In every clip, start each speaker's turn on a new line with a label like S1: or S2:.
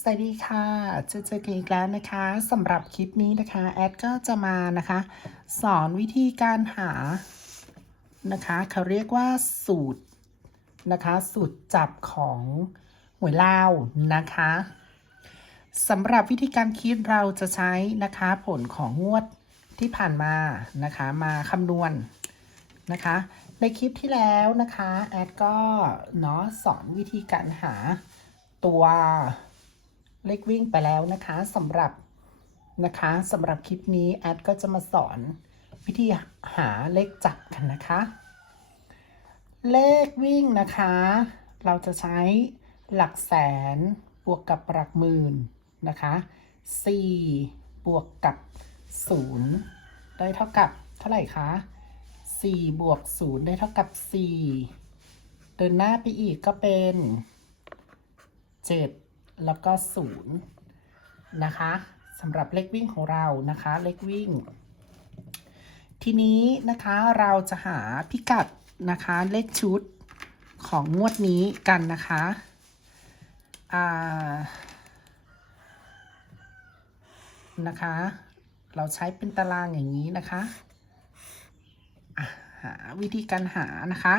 S1: สวัสดีค่ะเจอเจอกันอีกแล้วนะคะสำหรับคลิปนี้นะคะแอดก็จะมานะคะ สอนวิธีการหานะคะเขาเรียกว่าสูตรนะคะ สูตรจับของหวยลาวนะคะสำหรับวิธีการคิดเราจะใช้นะคะผลของงวดที่ผ่านมานะคะมาคำนวณนะคะ ในคลิปที่แล้วนะคะแอดก็เนาะสอนวิธีการหาตัว เลขวิ่งไปแล้วนะคะสำหรับนะคะสำหรับคลิปนี้แอดก็จะมาสอนวิธีหาเลขจับกันนะคะ เลขวิ่งนะคะ เราจะใช้หลักแสนบวกกับหลักหมื่นนะคะ4บวกกับ 0 ได้เท่ากับเท่าไหร่คะ4บวก 0 ได้เท่ากับ 4 เดินหน้าไปอีกก็เป็น 7 แล้วก็0นะคะสำหรับเลขวิ่งของเรานะคะเลขวิ่ง ทีนี้นะคะเราจะหาพิกัดนะคะเลขชุดของงวดนี้กันนะคะอ่านะคะ เราใช้เป็นตารางอย่างนี้นะคะอะหาวิธีการหานะคะ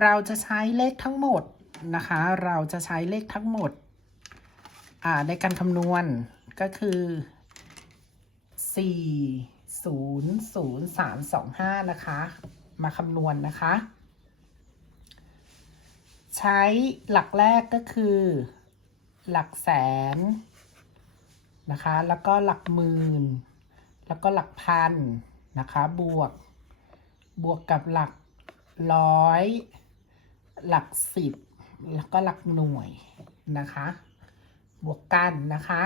S1: เราจะใช้เลขทั้งหมด นะคะ เราจะใช้เลขทั้งหมดในการคำนวณก็คือ 4 0 0 3 2 5 นะคะ มาคำนวณนะคะ ใช้หลักแรกก็คือ หลักแสนนะคะ แล้วก็หลักหมื่น แล้วก็หลักพันนะคะ บวก บวกกับหลักร้อย หลักสิบ แล้วก็หลักหน่วยนะคะ บวกกันนะคะ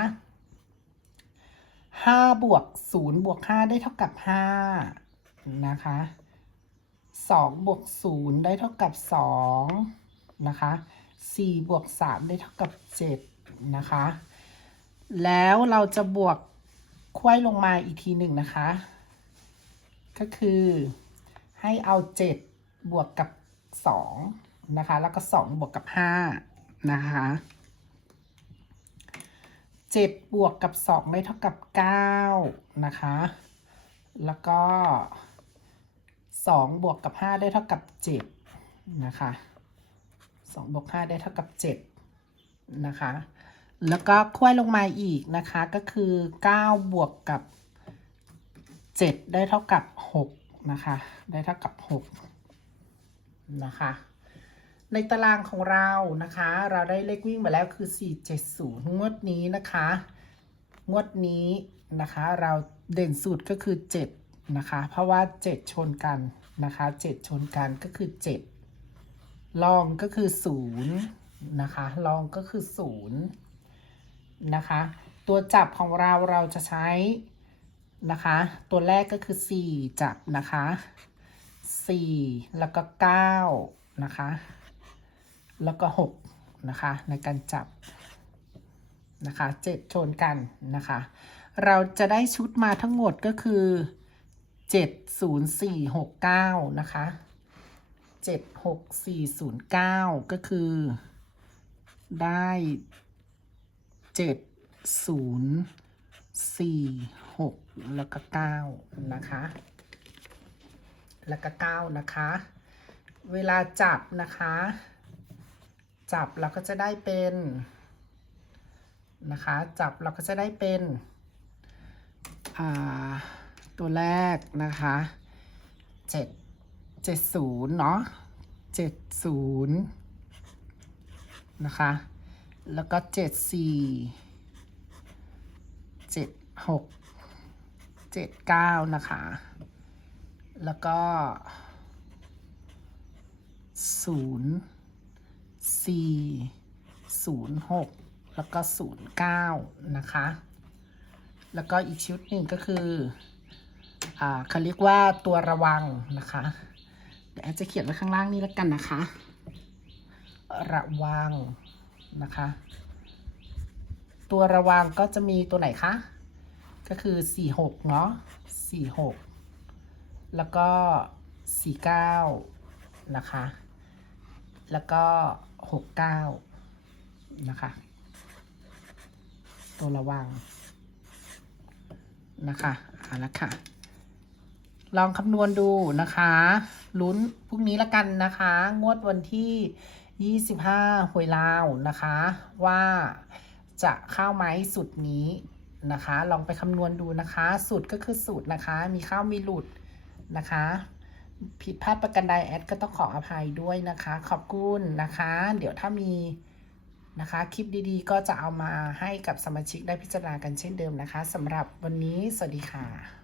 S1: ห้าบวกศูนย์บวกห้าได้เท่ากับห้านะคะสองบวกศูนย์ได้เท่ากับสองนะคะสี่บวกสามได้เท่ากับเจ็ดนะคะ แล้วเราจะบวกควายลงมาอีกทีหนึ่งนะคะ ก็คือให้เอาเจ็ดบวกกับสอง นะคะ แล้วก็สองบวกกับห้านะคะเจ็ดบวกกับสองได้เท่ากับเก้านะคะ แล้วก็สองบวกกับห้าได้เท่ากับเจ็ดนะคะสองบวกห้าได้เท่ากับเจ็ดนะคะ แล้วก็ควายลงมาอีกนะคะ ก็คือเก้าบวกกับเจ็ดได้เท่ากับหกนะคะ ได้เท่ากับหกนะคะ ในตารางของเรานะคะ เราได้เลขวิ่งมาแล้วคือ 470 งวดนี้นะคะ งวดนี้นะคะ เราเด่นสุดก็คือ 7 นะคะ เพราะว่า 7 ชนกันนะคะ 7 ชนกันก็คือ 7 ลองก็คือ 0 นะคะ ลองก็คือ 0 นะคะ ตัวจับของเราเราจะใช้นะคะ ตัวแรกก็คือ 4 จับนะคะ 4 แล้วก็ 9 นะคะ แล้วก็6นะคะในการจับนะคะ7ชนกันนะคะ เราจะได้ชุดมาทั้งหมดก็คือ70469นะคะ76409ก็คือได้7046แล้วก็9นะคะ แล้วก็9นะคะ เวลาจับนะคะ จับเราก็จะได้เป็นนะคะ จับเราก็จะได้เป็นตัวแรกนะคะเจ็ดเจ็ดศูนย์เนาะเจ็ดศูนย์นะคะ แล้วก็เจ็ดสี่เจ็ดหกเจ็ดเก้านะคะ แล้วก็ศูนย์ สี่ศูนย์หกแล้วก็ศูนย์เก้านะคะ แล้วก็อีกชุดหนึ่งก็คืออ่าเขาเรียกว่าตัวระวังนะคะเดี๋ยวจะเขียนไว้ข้างล่างนี้แล้วกันนะคะ ระวังนะคะ ตัวระวังก็จะมีตัวไหนคะก็คือสี่หกเนาะสี่หกแล้วก็สี่เก้านะคะ แล้วก็หกเก้านะคะ ตัวระวังนะคะเอาละค่ะ ลองคำนวณดูนะคะลุ้นพรุ่งนี้ละกันนะคะ งวดวันที่ 25หวยลาวนะคะ ว่าจะเข้าไหมสุดนี้นะคะ ลองไปคำนวณดูนะคะ สูตรก็คือสูตรนะคะ มีเข้ามีหลุดนะคะ ผิดพลาดประกันใดแอดก็ต้องขออภัยด้วยนะคะ ขอบคุณนะคะ เดี๋ยวถ้ามีนะคะคลิปดีๆ ก็จะเอามาให้กับสมาชิกได้พิจารณากันเช่นเดิมนะคะสำหรับวันนี้สวัสดีค่ะ